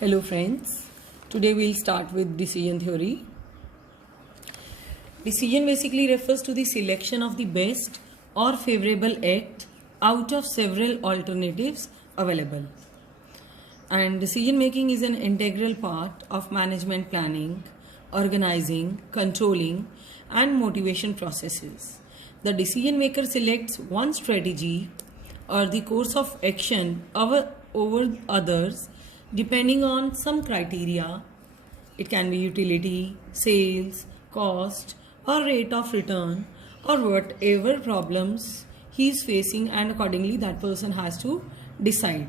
Hello friends, today we'll start with decision theory. Decision basically refers to the selection of the best or favorable act out of several alternatives available. And decision making is an integral part of management planning, organizing, controlling and motivation processes. The decision maker selects one strategy or the course of action over others depending on some criteria. It can be utility, sales, cost or rate of return or whatever problems he is facing, and accordingly that person has to decide.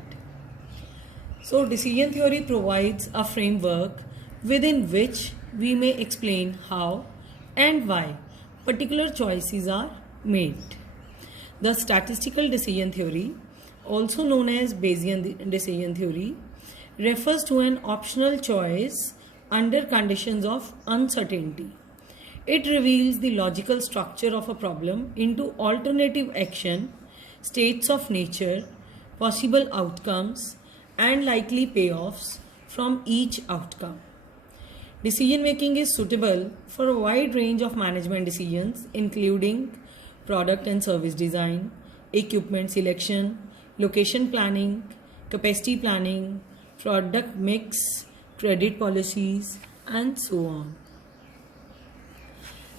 So decision theory provides a framework within which we may explain how and why particular choices are made. The statistical decision theory, also known as Bayesian decision theory, refers to an optional choice under conditions of uncertainty. It reveals the logical structure of a problem into alternative action, states of nature, possible outcomes, and likely payoffs from each outcome. Decision making is suitable for a wide range of management decisions, including product and service design, equipment selection, location planning, capacity planning, product mix, credit policies, and so on.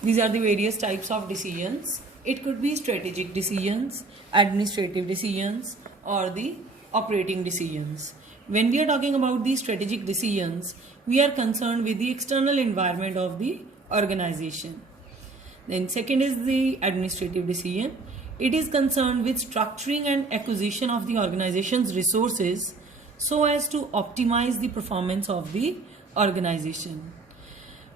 These are the various types of decisions. It could be strategic decisions, administrative decisions, or the operating decisions. When we are talking about the strategic decisions, we are concerned with the external environment of the organization. Then second is the administrative decision. It is concerned with structuring and acquisition of the organization's resources so as to optimize the performance of the organization.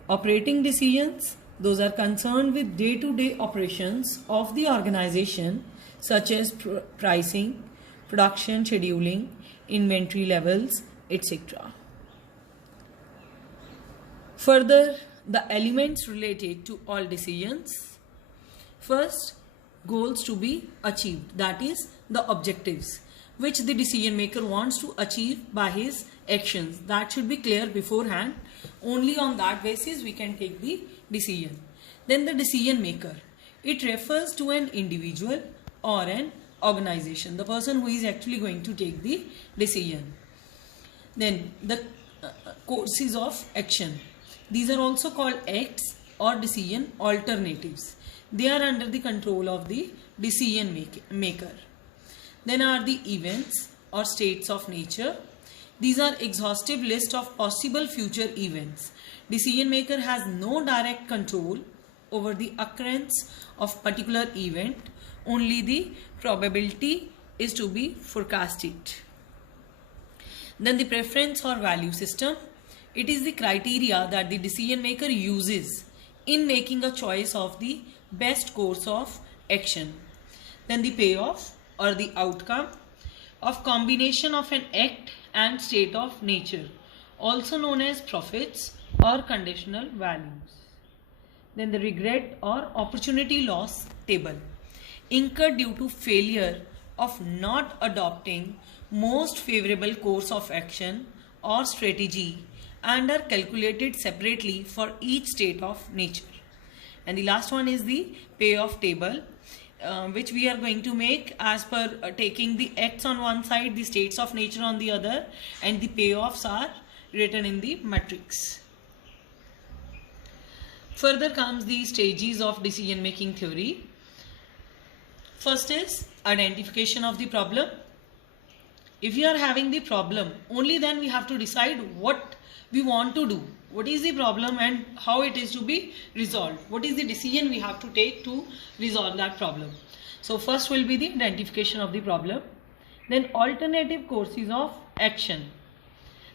Operating decisions, those are concerned with day-to-day operations of the organization, such as pricing, production scheduling, inventory levels, etc. Further, the elements related to all decisions. First, goals to be achieved, that is the objectives which the decision maker wants to achieve by his actions. That should be clear beforehand. Only on that basis we can take the decision. Then the decision maker. It refers to an individual or an organization, the person who is actually going to take the decision. Then the courses of action. These are also called acts or decision alternatives. They are under the control of the decision maker. Then are the events or states of nature. These are exhaustive list of possible future events. Decision maker has no direct control over the occurrence of particular event. Only the probability is to be forecasted. Then the preference or value system. It is the criteria that the decision maker uses in making a choice of the best course of action. Then the payoff or the outcome of combination of an act and state of nature, also known as profits or conditional values. Then the regret or opportunity loss table, incurred due to failure of not adopting most favorable course of action or strategy and are calculated separately for each state of nature. And the last one is the payoff table, which we are going to make as per taking the acts on one side, the states of nature on the other, and the payoffs are written in the matrix. Further comes the stages of decision making theory. First is identification of the problem. If you are having the problem, only then we have to decide what we want to do. What is the problem and how it is to be resolved? What is the decision we have to take to resolve that problem? So first will be the identification of the problem. Then alternative courses of action.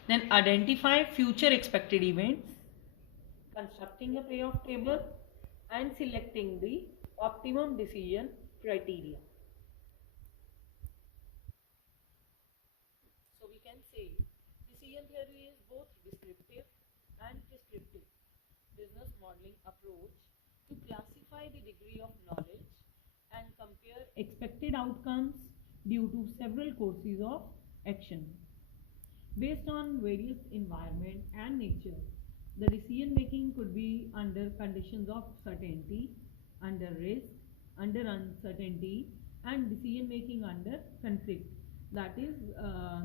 Then identify future expected events. Constructing a payoff table and selecting the optimum decision criteria. So we can say decision theory is both descriptive and prescriptive business modeling approach to classify the degree of knowledge and compare expected outcomes due to several courses of action. based on various environment and nature. The decision making could be under conditions of certainty, under risk, under uncertainty, and decision making under conflict. That is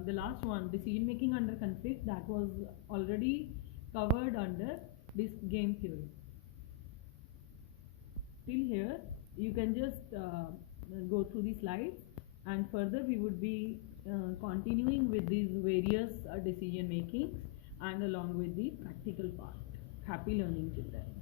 the last one, decision making under conflict, that was already covered under this game theory. Till here you can just go through the slides, and further we would be continuing with these various decision makings and along with the practical part. Happy learning, children.